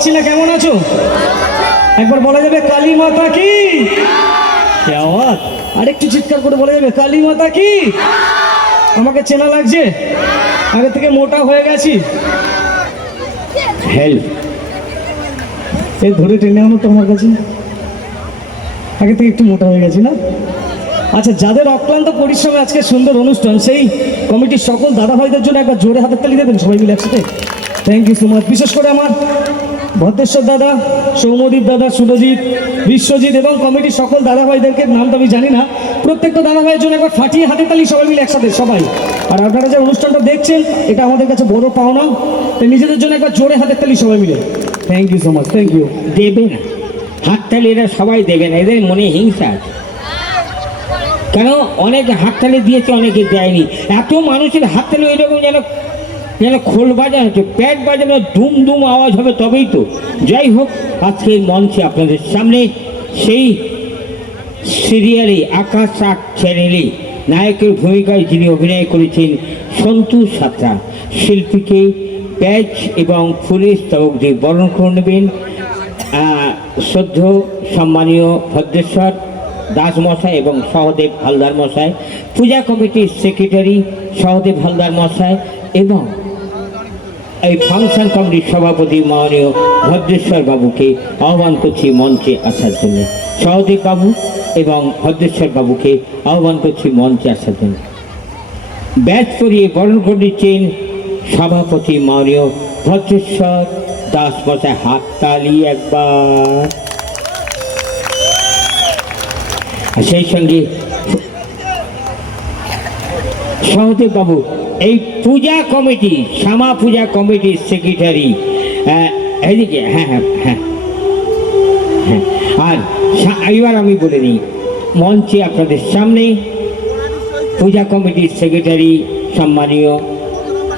পাচ্ছি না, কেমন আছো? একবার বলা যাবে কালী মাতা কি? কি আওয়াজ! আরেকটু চিৎকার করে বলা যাবে কালী মাতা কি? আমাকে চেনা লাগছে, আগে থেকে মোটা হয়ে গেছি। হেল্প, এই ধরে টেনে আনো তোমার কাছে, আগে থেকে একটু মোটা হয়ে গেছি না? আচ্ছা, যাদের অক্লান্ত পরিশ্রমে আজকে সুন্দর অনুষ্ঠান, সেই কমিটির সকল দাদা ভাইদের জন্য একবার জোরে হাতের তালি দেবেন সবাই মিলে একসাথে। Thank you so much. বিশেষ করে আমার ভদ্রেশ্বর দাদা, সৌম্যদীপ দাদা, সুরজিৎ, বিশ্বজিৎ এবং কমিটির সকল দাদা ভাইদেরকে নাম তো আমি জানি না, প্রত্যেকটা দাদা ভাইয়ের জন্য একবার ফাটিয়ে হাতের তালি সবাই মিলে একসাথে সবাই। আর আপনারা যে অনুষ্ঠানটা দেখছেন, এটা আমাদের কাছে বড় পাওনা, তাই নিজেদের জন্য একবার জোরে হাতের তালি সবাই মিলে। Thank you so much, thank you. দেবে না হাততালি, এরা সবাই দেবে না, এদের মনে হিংসা আছে। কেন অনেকে হাততালি দিয়েছে, অনেকে দেয়নি। এত মানুষের হাততালি ওইরকম যেন যেন খোল বাজানো হচ্ছে, প্যাট বাজানো, ধুম ধুম আওয়াজ হবে তবেই তো। যাই হোক, আজকে এই মঞ্চে আপনাদের সামনে সেই সিরিয়ালে আকাশ আট চ্যানেলে নায়কের ভূমিকায় যিনি অভিনয় করেছেন সন্তোষ সাঁতরা, শিল্পীকে ব্যাজ এবং ফুলের স্তবক দিয়ে বরণ করে নেবেন শ্রদ্ধেয় সম্মানীয় ভদ্রেশ্বর দাস মশাই এবং সহদেব হালদার মশাই, পূজা কমিটির সেক্রেটারি সহদেব হালদার মশাই এবং এই ফাংশন কমিটির সভাপতি মাননীয় ভদ্রেশ্বর বাবুকে আহ্বান করছি মঞ্চে আসার জন্য। সহদেব বাবু এবং ভদ্রেশ্বর বাবুকে আহ্বান করছি মঞ্চে আসার জন্য। ব্যাচ পরিয়ে বরণ করে নিচ্ছেন সভাপতি মাননীয় ভদ্রেশ্বর দাস মশাই। হাততালি একবার। সেই সঙ্গে সহদেব বাবু এই পূজা কমিটি, শ্যামা পূজা কমিটির সেক্রেটারি, এইদিকে, হ্যাঁ হ্যাঁ হ্যাঁ হ্যাঁ। আর এবার আমি বলে নিই, মঞ্চে আপনাদের সামনে পূজা কমিটির সেক্রেটারি সম্মানীয়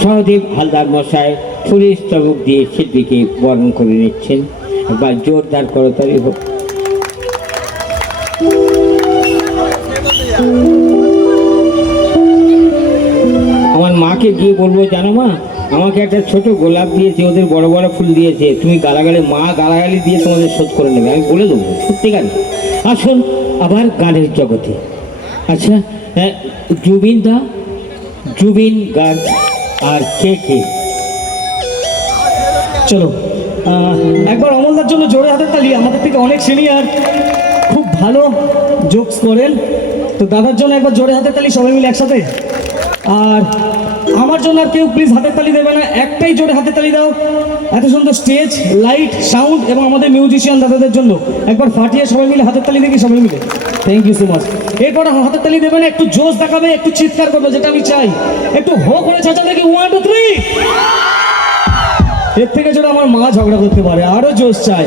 সহদেব হালদার মশাই ফুলের স্তবক দিয়ে শিল্পীকে বরণ করে নিচ্ছেন। একবার জোরদার করতালি হোক। আমার মাকে গিয়ে বলবো, জানো মা, আমাকে একটা ছোট গোলাপ দিয়েছে, ওদের বড় বড় ফুল দিয়েছে, তুমি গালাগালি, মা গালাগালি দিয়ে তোমাদের শোধ করে নেবে, আমি বলে দেবো। সত্যিকার। আসুন আবার গানের জগতে। আচ্ছা, জুবিন দা, জুবিন গার্গ আর কে কে? চলো একবার অমলদার জন্য জোরে হাতের তালি। আমাদের থেকে অনেক সিনিয়র, খুব ভালো জোকস করেন, তো দাদার জন্য একবার জোরে হাতের তালি সবাই মিলে একসাথে। আর আমার জন্য আর কেউ প্লিজ হাতের তালি দেবে না, একটাই জোরে হাতের তালি দাও। এত সুন্দর স্টেজ, লাইট, সাউন্ড এবং আমাদের মিউজিশিয়ান দাদাদের জন্য একবার ফাটিয়ে সবাই মিলে হাতের তালি দেখি সবাই মিলে। Thank you so much. এরপর হাতের তালি দেবে না, একটু জোশ দেখাবে, একটু চিৎকার করবে, যেটা আমি চাই। একটু হো করে চাচা দেখি, 1 2 3। এর থেকে যেন আমার মা ঝগড়া করতে পারে, আরো জোশ চাই।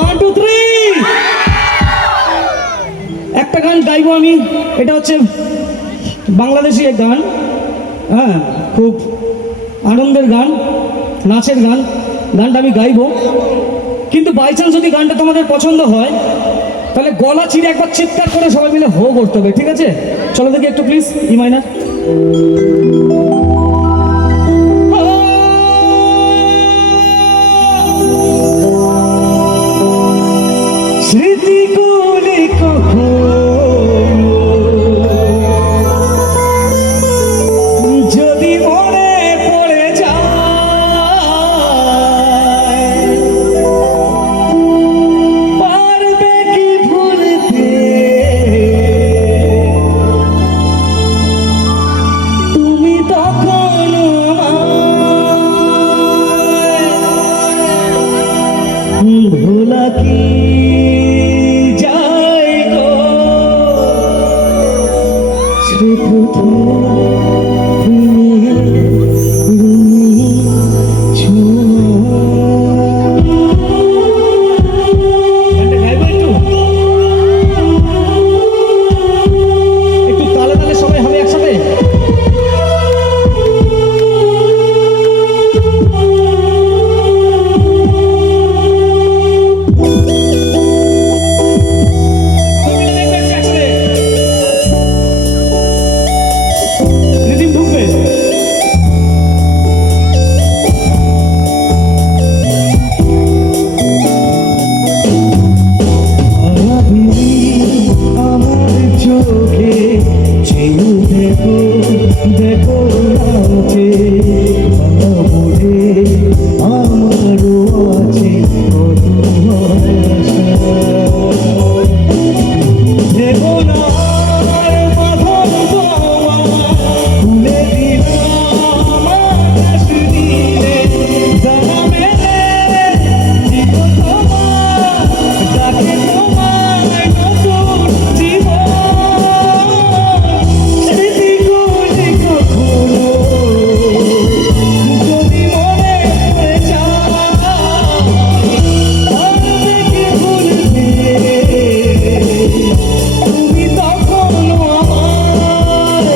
1 2 3। একটা গান গাইবো আমি, এটা হচ্ছে বাংলাদেশি এক গান, হ্যাঁ, খুব আনন্দের গান, নাচের গান। গানটা আমি গাইবো, কিন্তু বাই চান্স যদি গানটা তোমাদের পছন্দ হয়, তাহলে গলা চিরে একবার চিৎকার করে সবাই মিলে হো করতে হবে, ঠিক আছে? চলো দেখি একটু প্লিজ, ই মাইনার। স্মৃতিগুলি যদি মনে পড়ে যায়, পারবে কি ভুলতে তুমি তখন আমায়? ভোলা কি আছে কত আশা। দেবনার বাঁধন তোমায় খুলে দিলাম আকাশ নীলে, জানা মেলে জীবন তোমার ডাকে তোমায় নতুন জীবন। স্মৃতিগুলি কখনো যদি মনে পড়ে যায়, আর দেখে ভুলবে তুমি তখনো আমায়।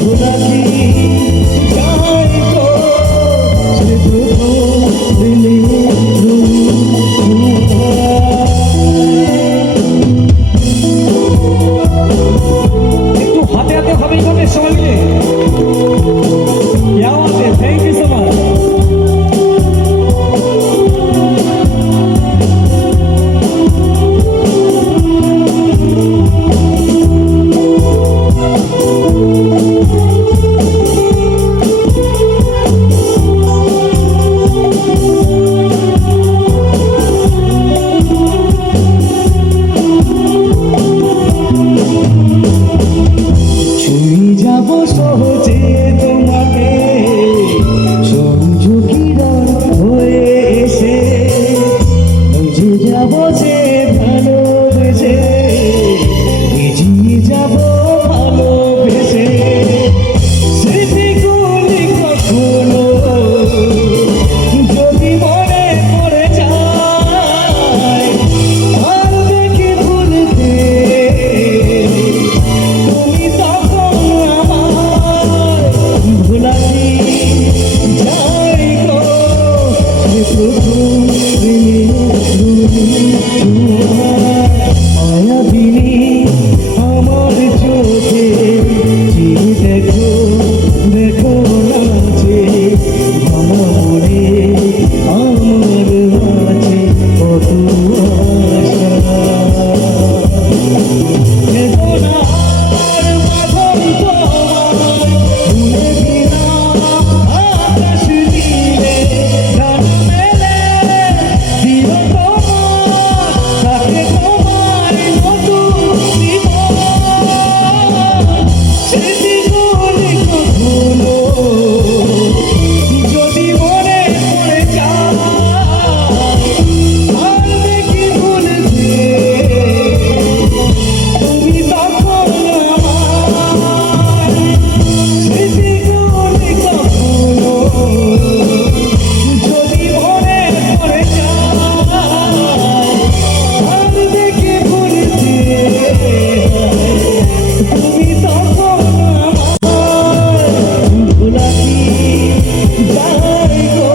ভোলা কি যায় গো সে প্রথম দিনে একটু হাতে হাতে হবে এইভাবে সবাই মিলে। Thank you so much. ছুঁয়ে যাব সহজে তোমাকে সংযোগীরা হয়ে এসে, বুঝে যাব যে ভালোবেসে, ভিজিয়ে যাব ভালোবেসে। স্মৃতিগুলি কখনো যদি মনে পড়ে যায়, আর দেখে ভুলতে তুমি তখন আমার। ভোলা কি যায় গো সে প্রথম মায়াবিনী আমার চোখে চেয়ে দেখো দেখো নাচে ভাঙা মনে আমার আছে কত আশা। দেবনার বাঁধন তোমায় খুলে দিলাম আকাশ নীলে, জানা মেলে জীবন তোমার ডাকে তোমায় নতুন জীবন। স্মৃতিগুলি কখনো যদি মনে পড়ে যায়, আর দেখি ভুলতে তুমি তখন আমার। স্মৃতিগুলি কখনো যদি মনে পড়ে যায়, আর দেখে ভুলতে তুমি তখন আমার। ভোলা কি যায় গো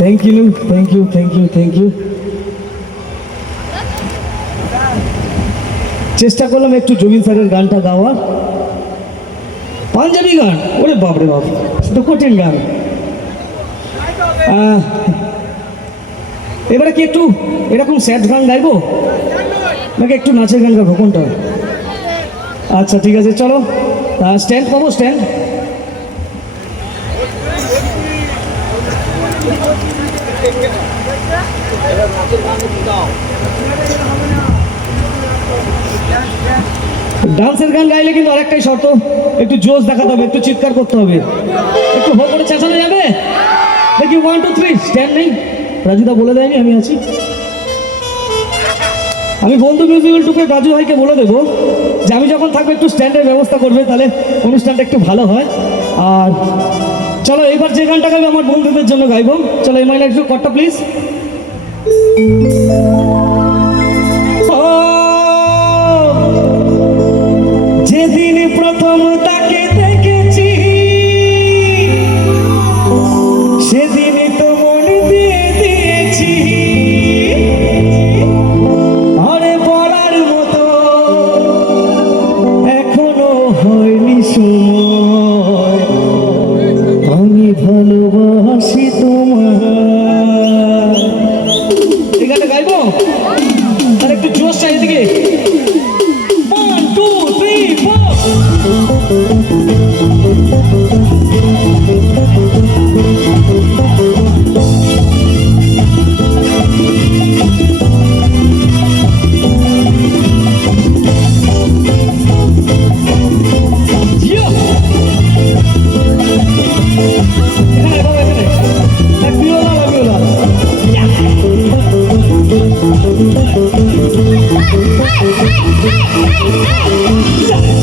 thank you thank you thank you thank you. চেষ্টা করলাম একটু জমিন স্যারের গানটা গাওয়ার। পাঞ্জাবি গান, ওরে বাপরে বাপ, সে তো কঠিন গান। এবারে কি একটু এরকম স্যাড গান গাইবো নাকি একটু নাচের গান গাবো, কোনটা? আচ্ছা ঠিক আছে, চলো স্ট্যান্ড পাবো, স্ট্যান্ড। ডান্সের গান গাইলে কিন্তু আরেকটাই শর্ত, একটু জোশ দেখাতে হবে, একটু চিৎকার করতে হবে, একটু হো করে চেঁচানো যাবে। দেখি 1 2 3 স্ট্যান্ড নেই, রাজুদা বলে দেয়নি আমি আছি। আমি বন্ধু মিউজিক্যাল টুকে রাজু ভাইকে বলে দেবো যে আমি যখন থাকবো একটু স্ট্যান্ডের ব্যবস্থা করবে, তাহলে অনুষ্ঠানটা একটু ভালো হয়। আর চলো এবার যে গানটা গাইবো আমার বন্ধুদের জন্য গাইবো। চলো এই মাইনা একটু কটটা প্লিজ। যেদিন প্রথম তাকে দেখেছি সেদিনই তো মন দিয়ে দিয়েছি, আরে বলার মতো এখনো হয়নি সময়, আমি ভালোবাসি তোমায়। এই গানটা গাইবো।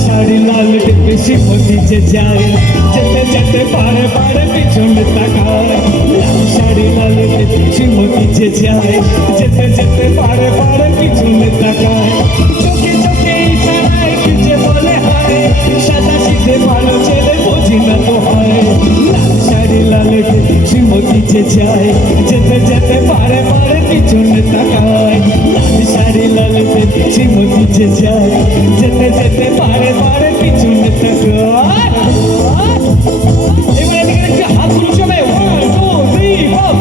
শাড়ি লাল বেশি মতিছে যায়, যেতে যেতে পারে পারে পিছনে তাকায়। শাড়ি লাল বেশি মতিছে যায়, যেতে যেতে পারে পারে পিছনে তাকায়। চোখে চোখে ইশারায় কিছু বলে হায়, সাদা শীতে ভালো ছেলে বুঝি না তো হয়। শাড়ি লাল বেশি মতিছে যায়, যেতে যেতে পারে পারে পিছনে তাকায়। শাড়ি লাল বেশি মতিছে যায়, যেতে যেতে পারে পারে পিছনে তাকায়। এবার এদিকে একটু হাত তুলে চলে 1 2 3 4।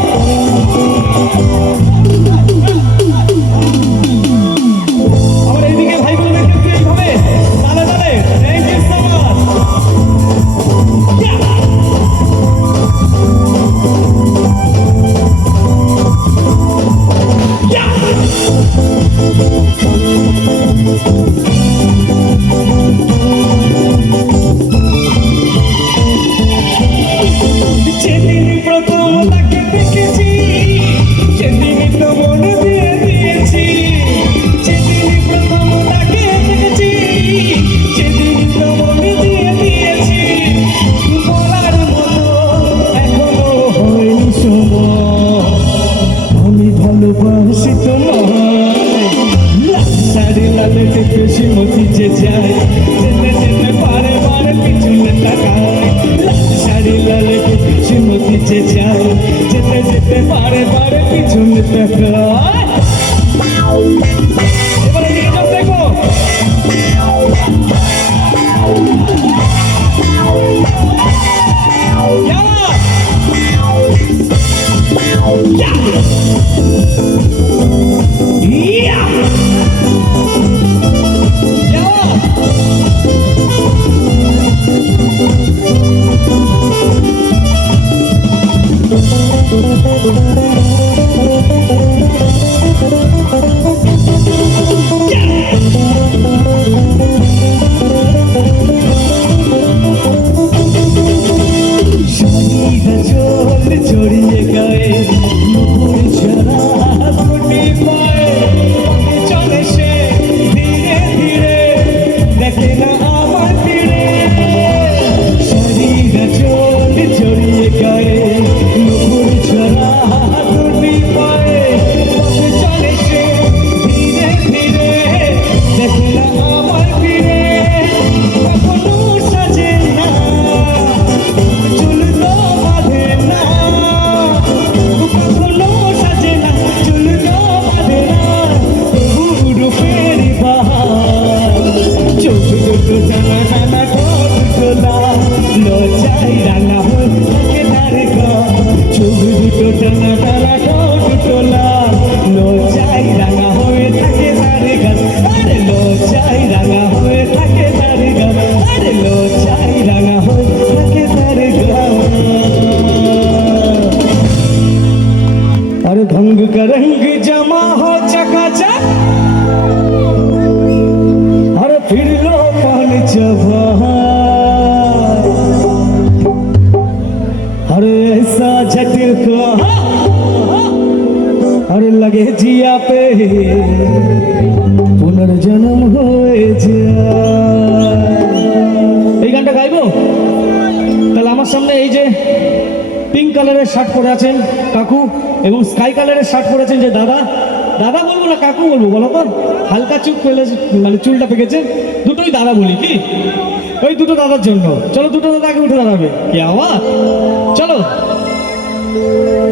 আমার এইদিকে ভাইগুলো দেখতে একটু এইভাবে তালে তালে। Thank you so much. যেদিন প্রথম তাকে দেখেছি, সেদিনই তো মন দিয়ে দিয়েছি। যেদিন প্রথম তাকে দেখেছি, সেদিনই তো মন দিয়ে দিয়েছি। বলার মতো এখনো হয়নি সময়, আমি ভালোবাসি তোমায়। শাড়ি লালে বেশি মতিছে যায়, যেতে যেতে পারে পারে পিছনে তাকায়। শাড়ি লালে বেশি মতিছে যায়, যেতে যেতে পারে পারে পিছনে তাকায়। এবারে দিকে চোখ দেখো। জড়িয়ে গায়ে নুপুর ঝরা ফুটি পায়ে, চলে সে ধীরে ধীরে, দেখে না আমার ফিরে। শরীর চোখ জড়িয়ে গায়ে নুপুর ঝরা ফুটি পায়ে, চলে সে ধীরে ধীরে, দেখে না আমার ফিরে। কখনো সাজে না, চুল তো বাঁধে না, কখনো সাজে না, চুল তো বাঁধে না, তবু ফেরি বাহার। চোখ দুটো টানা টানা, ঠোঁট তোলা, লজ্জায় রাঙা হয়ে থাকে তার গাল। চোখ দুটো টানা টানা, ঠোঁট তোলা, লজ্জায় রাঙা হয়ে থাকে তার গাল। আরে লজ্জায় রাঙা হয়ে থাকে তার গাল, আরে লজ্জায় রাঙা হয়ে থাকে তার গাল। अरे भंग का रंग जमा हो चकाचक, अरे फिर लो पान चबा, अरे ऐसा झटका, अरे लगे जिया पे पुनर्जन्म হয়ে যায়। এই গানটা গাইবো তাহলে আমার সামনে এই যে পিঙ্ক কালারের শার্ট পরে আছেন কাকু, এবং স্কাই কালারের শার্ট পরেছেন যে দাদা। দাদা বলবো না কাকু বলবো বলো তো? হালকা চুপ পেলে মানে চুলটা পেকেছে, দুটোই দাদা বলি কি? ওই দুটো দাদার জন্য। চলো দুটো দাদা আগে উঠে দাঁড়াবে। কি আওয়াজ! চলো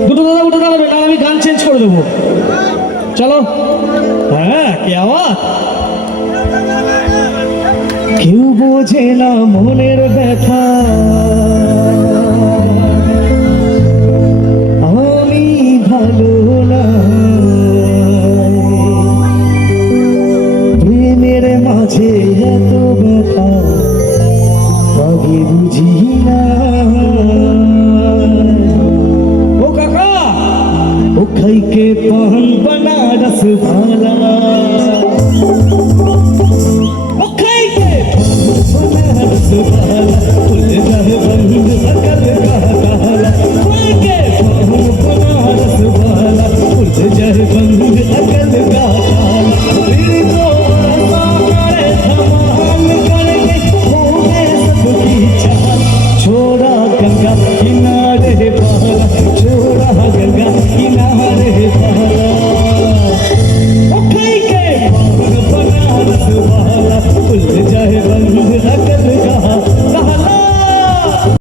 দুটো দাদা উঠে দাঁড়াবে, না আমি গান চেঞ্জ করে দেবো। চলো। হ্যাঁ, কি আওয়াজ! কেউ বোঝে না মনের ব্যথা, আমি ভালো না, প্রেমের মাঝে এত ব্যথা कभी बुझी ना ओ काका ओ खाई के पान बनारस वाला